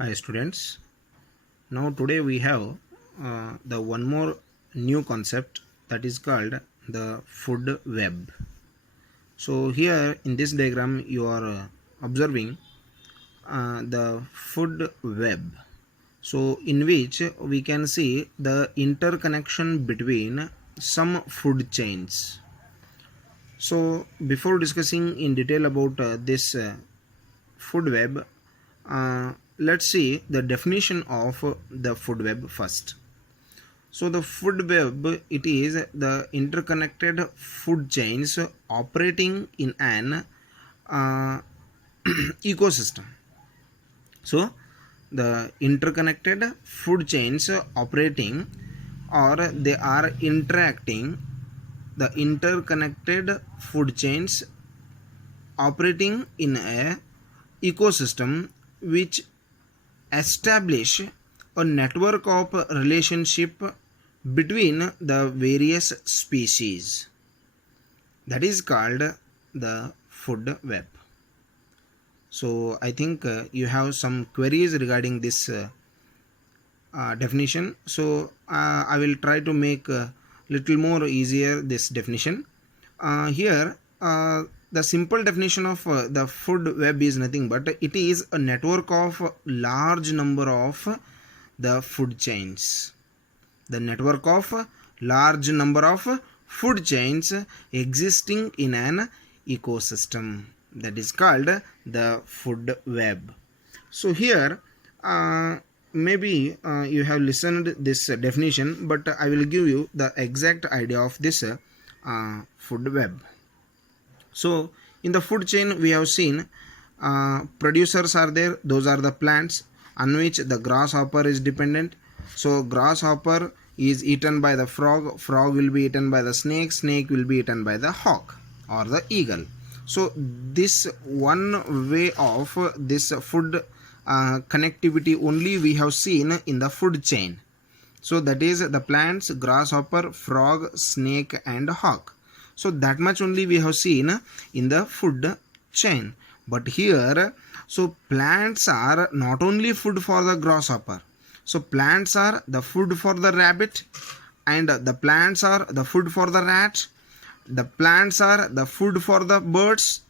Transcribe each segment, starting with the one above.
Hi students. Now today we have the one more new concept that is called the food web. So here in this diagram you are observing the food web. So in which we can see the interconnection between some food chains. So before discussing in detail about this food web, let's see the definition of the food web first. So the food web, it is the interconnected food chains operating in an ecosystem. So the interconnected food chains operating, or they are interacting, the interconnected food chains operating in a ecosystem which establish a network of relationship between the various species. That is called the food web. So I think you have some queries regarding this definition. So I will try to make a little more easier this definition. Here the simple definition of the food web is nothing but it is a network of large number of the food chains. The network of large number of food chains existing in an ecosystem, that is called the food web. So here maybe you have listened this definition, but I will give you the exact idea of this food web. So in the food chain we have seen producers are there, those are the plants on which the grasshopper is dependent. So grasshopper is eaten by the frog, frog will be eaten by the snake, snake will be eaten by the hawk or the eagle. So this one way of this food connectivity only we have seen in the food chain. So that is the plants, grasshopper, frog, snake and hawk. So that much only we have seen in the food chain. But here, so plants are not only food for the grasshopper. So plants are the food for the rabbit, and the plants are the food for the rat. The plants are the food for the birds,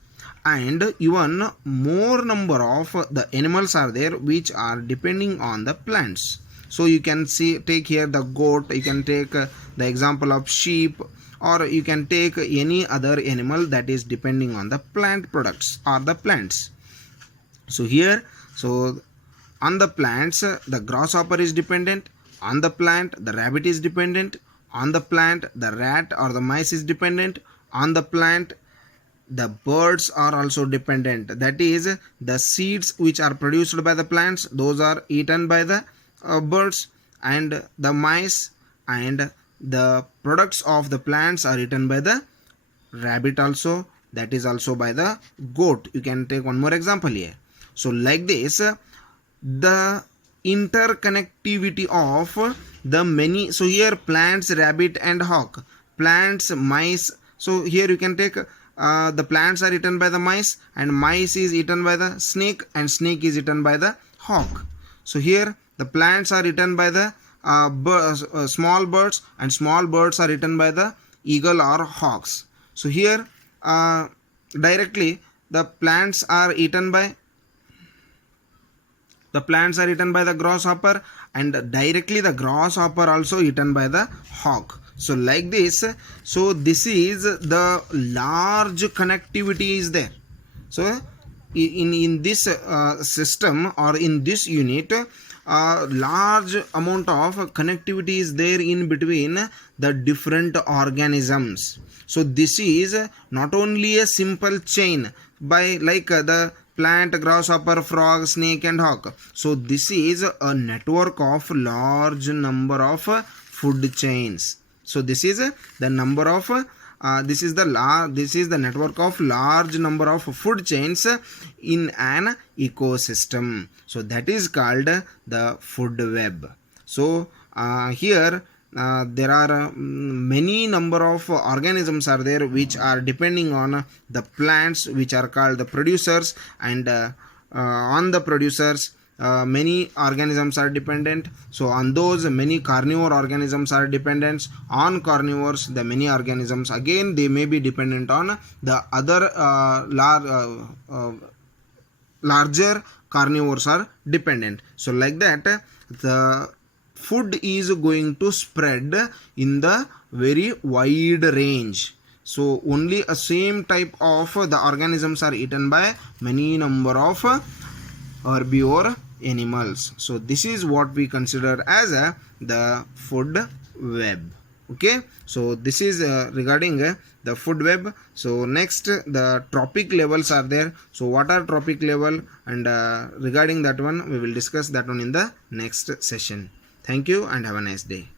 and even more number of the animals are there which are depending on the plants. So you can see, take here the goat, you can take the example of sheep, or you can take any other animal that is depending on the plant products or the plants. So here, so on the plants the grasshopper is dependent, on the plant the rabbit is dependent, on the plant the rat or the mice is dependent, on the plant the birds are also dependent. That is, the seeds which are produced by the plants, those are eaten by the birds, and the mice and the products of the plants are eaten by the rabbit also, that is also by the goat. You can take one more example here. So like this, the interconnectivity of the many, so here plants, rabbit and hawk, plants, mice. So here you can take the plants are eaten by the mice, and mice is eaten by the snake, and snake is eaten by the hawk. So here the plants are eaten by the small birds, and small birds are eaten by the eagle or hawks. So here directly the plants are eaten by the grasshopper, and directly the grasshopper also eaten by the hawk. So like this, so this is the large connectivity is there. So in this system or in this unit, large amount of connectivity is there in between the different organisms. So this is not only a simple chain by like the plant, grasshopper, frog, snake and hawk. So this is a network of large number of food chains. So this is the number of this is the network of large number of food chains in an ecosystem. So that is called the food web. So here there are many number of organisms are there which are depending on the plants, which are called the producers, and on the producers many organisms are dependent. So on those, many carnivore organisms are dependent. On carnivores, the many organisms again they may be dependent on the other larger carnivores are dependent. So like that, the food is going to spread in the very wide range. So only a same type of the organisms are eaten by many number of herbivore animals. So this is what we consider as the food web. Okay, so this is regarding the food web. So next, the trophic levels are there. So what are trophic level, and regarding that one we will discuss that one in the next session. Thank you and have a nice day.